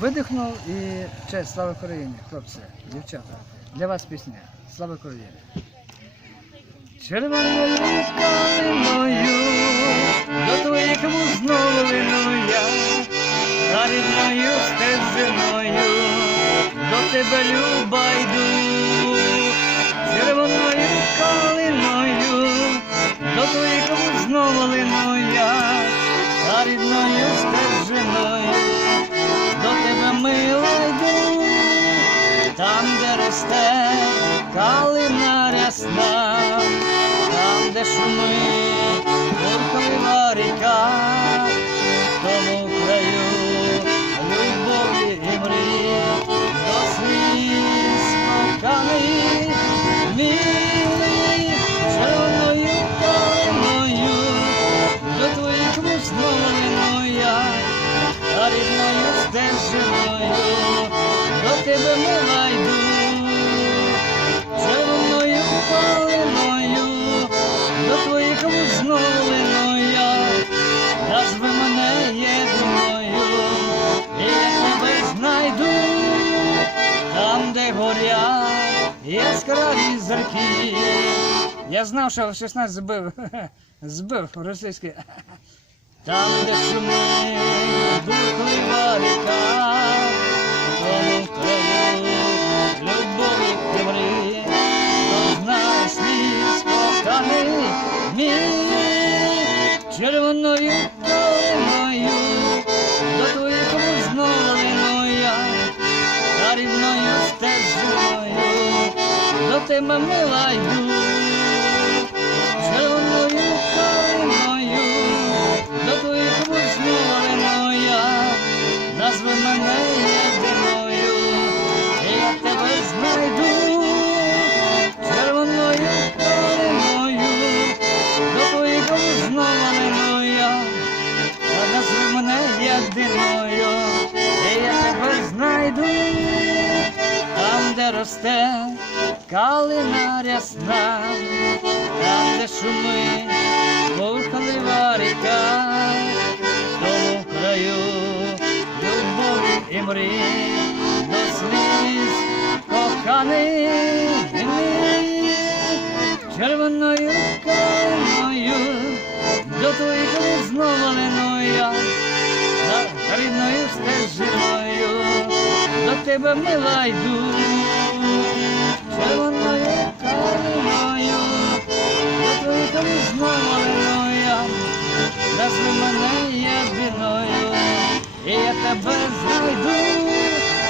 Видихнув і честь, слава Україні, хлопці, дівчата. Для вас пісня. Слава Україні. Червоною калиною до твоїх вуст знову лину я, а рідною стежиною до тебе, люба, йду. Червоною калиною до твоїх вуст знову лину я, а рідною стежиною до тебе, мила, йду. Там, де росте калина рясна, там, де шумить бурхлива ріка, в тому краю любові і мрії, до сліз коханий мій. Червоною калиною до твоїх вуст знову лину я, а рідною стежиною до тебе, мила, йду. Червоною калиною до твоїх вуст знову лину я, назви мене єдиною, і я тебе знайду. Там, де горять яскраві зірки. Я знав, що в 16 збив російський. Там, де шумить бурхлива ріка, в тому краю любові і мрії, хто знає сліз коханий мій. Червоною калиною до твоїх вуст знову лину я, а рівною стежиною до тебе, мила, йду. Червоною калиною до твоїх вуст знову лину я, назви мене єдиною, і я тебе знайду. Червоною калиною до твоїх вуст знову лину я, назви мене єдиною, і я тебе знайду. Там, де росте калина рясна, там, де шумить бурхлива ріка, в тому краю любові і мрії, до сліз коханий мій. Червоною калиною до твоїх вуст знову лину я, рідною стежиною до тебе, мила, йду. Червоною калиною до твоїх вуст знову лину я, назви мене єдиною, і я тебе знайду.